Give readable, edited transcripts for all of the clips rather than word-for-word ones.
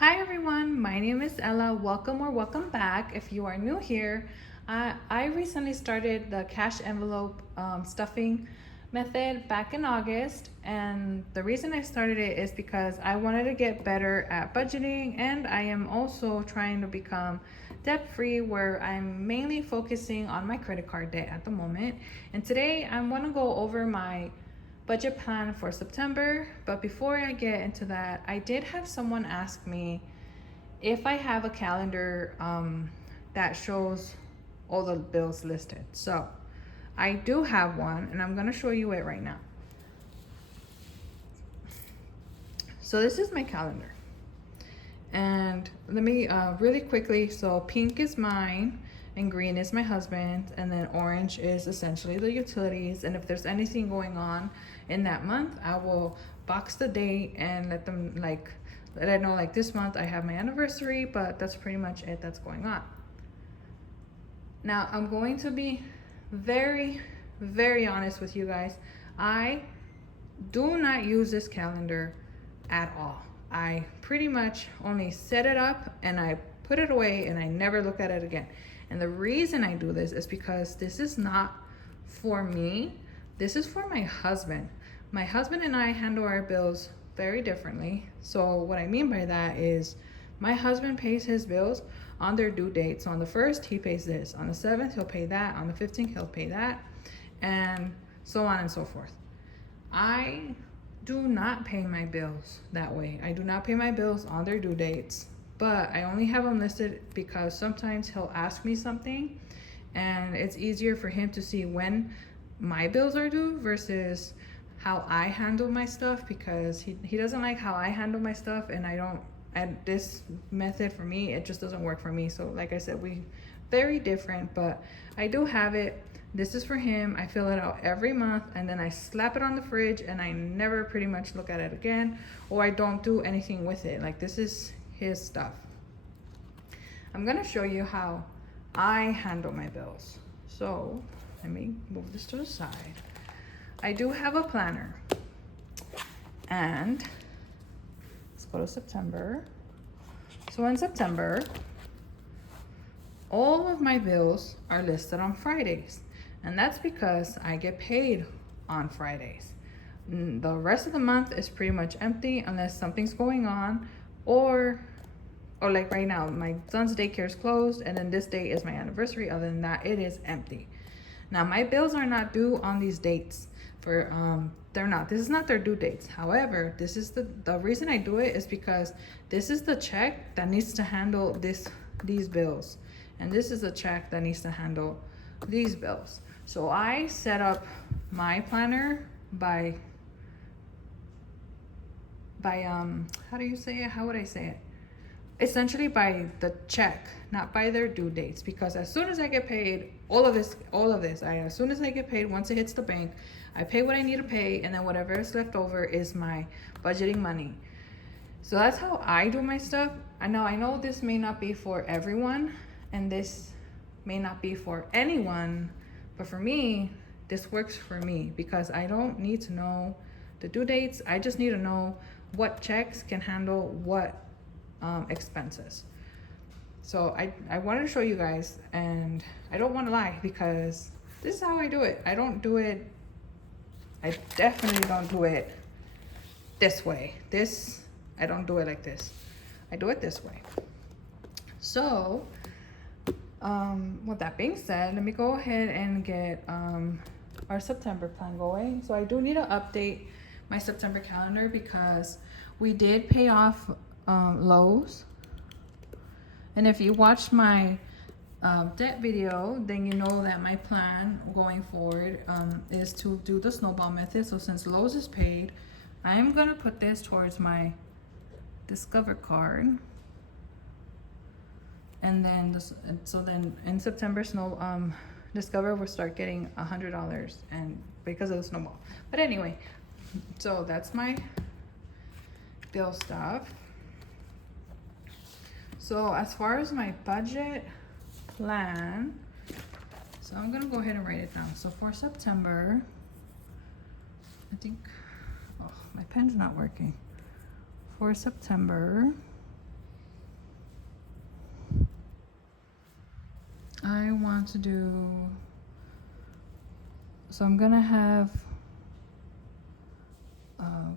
Hi everyone, my name is Ella. Welcome or welcome back. If you are new here, I recently started the cash envelope stuffing method back in August, and the reason I started it is because I wanted to get better at budgeting, and I am also trying to become debt free, where I'm mainly focusing on my credit card debt at the moment. And today I'm going to go over my budget plan for September. But before I get into that, I did have someone ask me if I have a calendar that shows all the bills listed. So I do have one, and I'm gonna show you it right now. So this is my calendar. And let me really quickly, so pink is mine and green is my husband, and then orange is essentially the utilities. And if there's anything going on in that month, I will box the date and let them let I know, like, this month I have my anniversary, but that's pretty much it that's going on. Now I'm going to be very, very honest with you guys. I do not use this calendar at all. I pretty much only set it up and I put it away and I never look at it again. And the reason I do this is because this is not for me. This is for my husband. My husband and I handle our bills very differently. So what I mean by that is my husband pays his bills on their due date. So on the 1st, he pays this. On the 7th, he'll pay that. On the 15th, he'll pay that. And so on and so forth. I do not pay my bills that way. I do not pay my bills on their due dates, but I only have them listed because sometimes he'll ask me something and it's easier for him to see when my bills are due versus how I handle my stuff, because he doesn't like how I handle my stuff, and I don't, and this method for me, it just doesn't work for me. So like I said, we very different, but I do have it. This is for him. I fill it out every month and then I slap it on the fridge and I never pretty much look at it again, or I don't do anything with it. Like, this is his stuff. I'm gonna show you how I handle my bills. So let me move this to the side. I do have a planner, and let's go to September. So in September, all of my bills are listed on Fridays, and that's because I get paid on Fridays. The rest of the month is pretty much empty unless something's going on, or like right now, my son's daycare is closed, and then this day is my anniversary. Other than that, it is empty. Now my bills are not due on these dates. They're not. This is not their due dates. However, this is the reason I do it is because this is the check that needs to handle these bills, and this is a check that needs to handle these bills. So I set up my planner by how do you say it? How would I say it? Essentially by the check, not by their due dates, because as soon as I get paid, all of this, as soon as I get paid, once it hits the bank, I pay what I need to pay, and then whatever is left over is my budgeting money. So that's how I do my stuff. I know this may not be for everyone, and this may not be for anyone, but for me, this works for me because I don't need to know the due dates. I just need to know what checks can handle what expenses. So I wanted to show you guys, and I don't want to lie because this is how I do it. I definitely don't do it this way. I don't do it like this. I do it this way. So with that being said, let me go ahead and get our September plan going. So I do need to update my September calendar because we did pay off Lowe's. And if you watched my debt video, then you know that my plan going forward is to do the snowball method. So since Lowe's is paid, I'm gonna put this towards my Discover card, and then then in September, Discover will start getting $100, and because of the snowball. But anyway, so that's my bill stuff. So as far as my budget plan, so I'm gonna go ahead and write it down. So for September, I think, oh, my pen's not working. For September, I want to do, so I'm gonna have,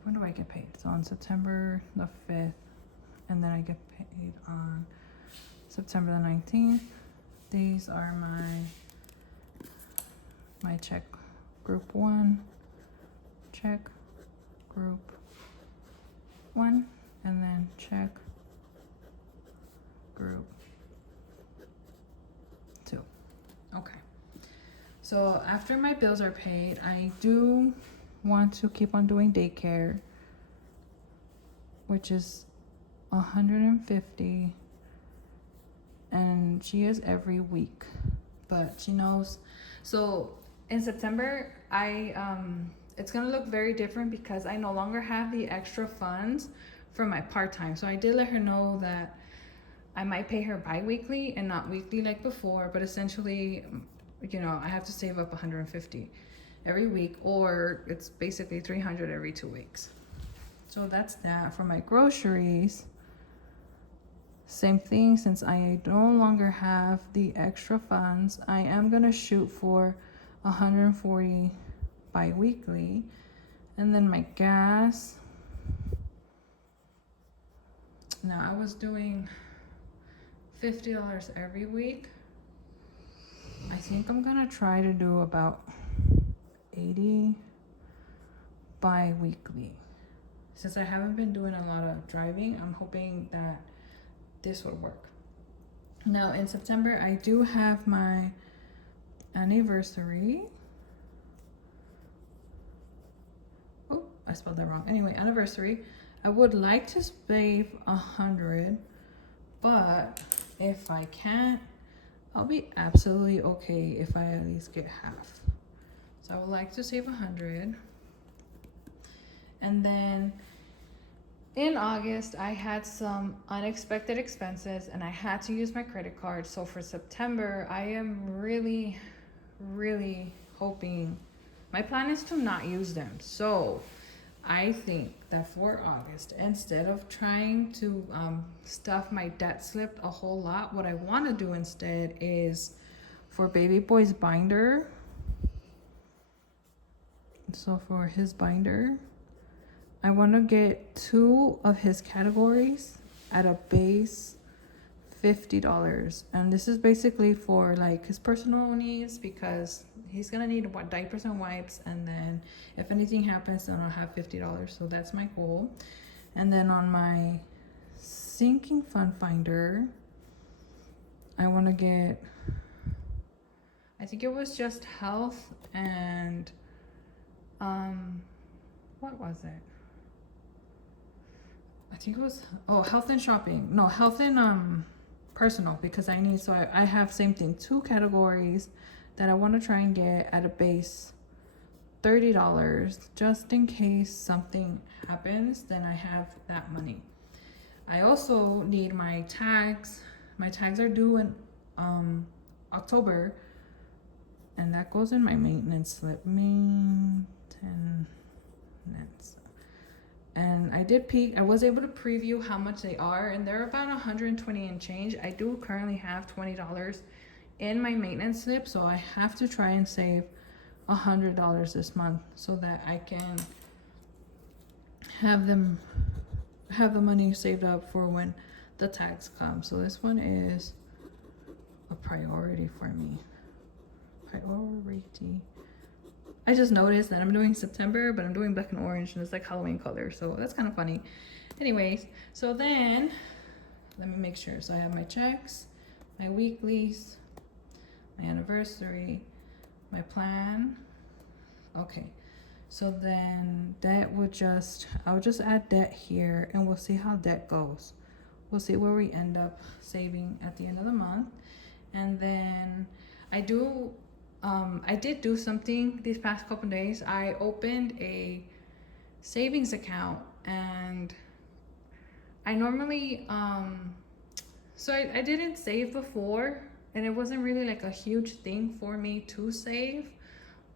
when do I get paid? So on September the 5th, and then I get paid on September the 19th. These are my check group 1, check group 1, and then check group 2. Okay. So after my bills are paid, I do want to keep on doing daycare, which is $150, and she is every week, but she knows. So in September, it's gonna look very different because I no longer have the extra funds for my part-time. So I did let her know that I might pay her bi-weekly and not weekly like before, but essentially, you know, I have to save up $150 every week, or it's basically $300 every 2 weeks. So that's that. For my groceries, same thing. Since I no longer have the extra funds, I am gonna shoot for $140 bi-weekly. And then my gas, now I was doing $50 every week. I think I'm gonna try to do about $80 bi-weekly. Since I haven't been doing a lot of driving, I'm hoping that this would work. Now in September, I do have my anniversary. Oh, I spelled that wrong. Anyway, anniversary. I would like to save 100, but if I can't, I'll be absolutely okay if I at least get half. So I would like to save 100. And then in August, I had some unexpected expenses and I had to use my credit card. So for September, I am really, really hoping, my plan is to not use them. So I think that for August, instead of trying to stuff my debt slip a whole lot, what I want to do instead is for baby boy's binder. So for his binder, I want to get 2 of his categories at a base $50. And this is basically for like his personal needs, because he's gonna need diapers and wipes, and then if anything happens, then I'll have $50. So that's my goal. And then on my sinking fund finder, I want to get, I think it was just health and what was it? I think it was, health and shopping. No, health and personal, because I need, so I have same thing, 2 categories that I want to try and get at a base $30, just in case something happens, then I have that money. I also need my tags. My tags are due in October, and that goes in my maintenance slip. Maintenance. And I did peek, I was able to preview how much they are, and they're about 120 and change. I do currently have $20 in my maintenance slip, so I have to try and save $100 this month so that I can have the money saved up for when the tax comes. So this one is a priority for me. Priority. I just noticed that I'm doing September, but I'm doing black and orange, and it's like Halloween color, so that's kind of funny. Anyways, so then let me make sure. So I have my checks, my weeklies, my anniversary, my plan. Okay, so then debt would just, I'll just add debt here, and we'll see how debt goes. We'll see where we end up saving at the end of the month. And then I did do something these past couple days. I opened a savings account, and I normally, so I didn't save before, and it wasn't really like a huge thing for me to save.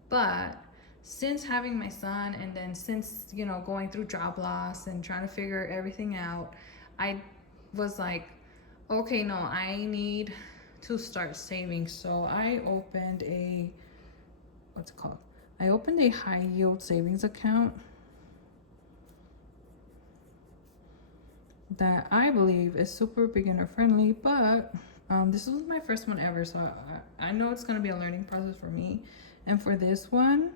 But since having my son, and then since, you know, going through job loss and trying to figure everything out, I was like, okay, no, I need to start saving. So I opened a, what's it called? I opened a high yield savings account that I believe is super beginner friendly, but this was my first one ever, so I know it's gonna be a learning process for me. And for this one,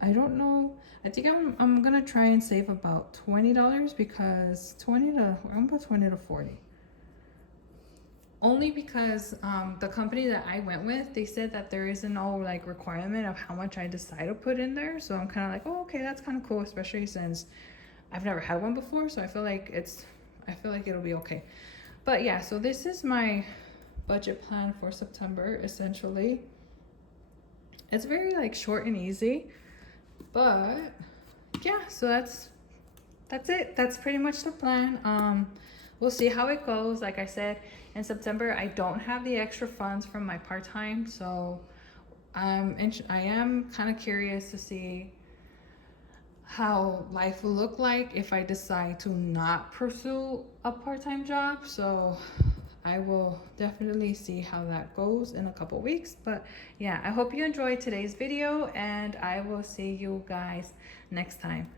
I don't know. I think I'm gonna try and save about $20 because I'm about 20 to 40. Only because the company that I went with, they said that there isn't no like requirement of how much I decide to put in there. So I'm kind of like, oh, okay, that's kind of cool, especially since I've never had one before. So I feel like it'll be okay. But yeah, so this is my budget plan for September. Essentially, it's very like short and easy, but yeah, so that's it. That's pretty much the plan. We'll see how it goes. Like I said, in September I don't have the extra funds from my part-time, so I am kind of curious to see how life will look like if I decide to not pursue a part-time job. So I will definitely see how that goes in a couple weeks. But yeah, I hope you enjoyed today's video, and I will see you guys next time.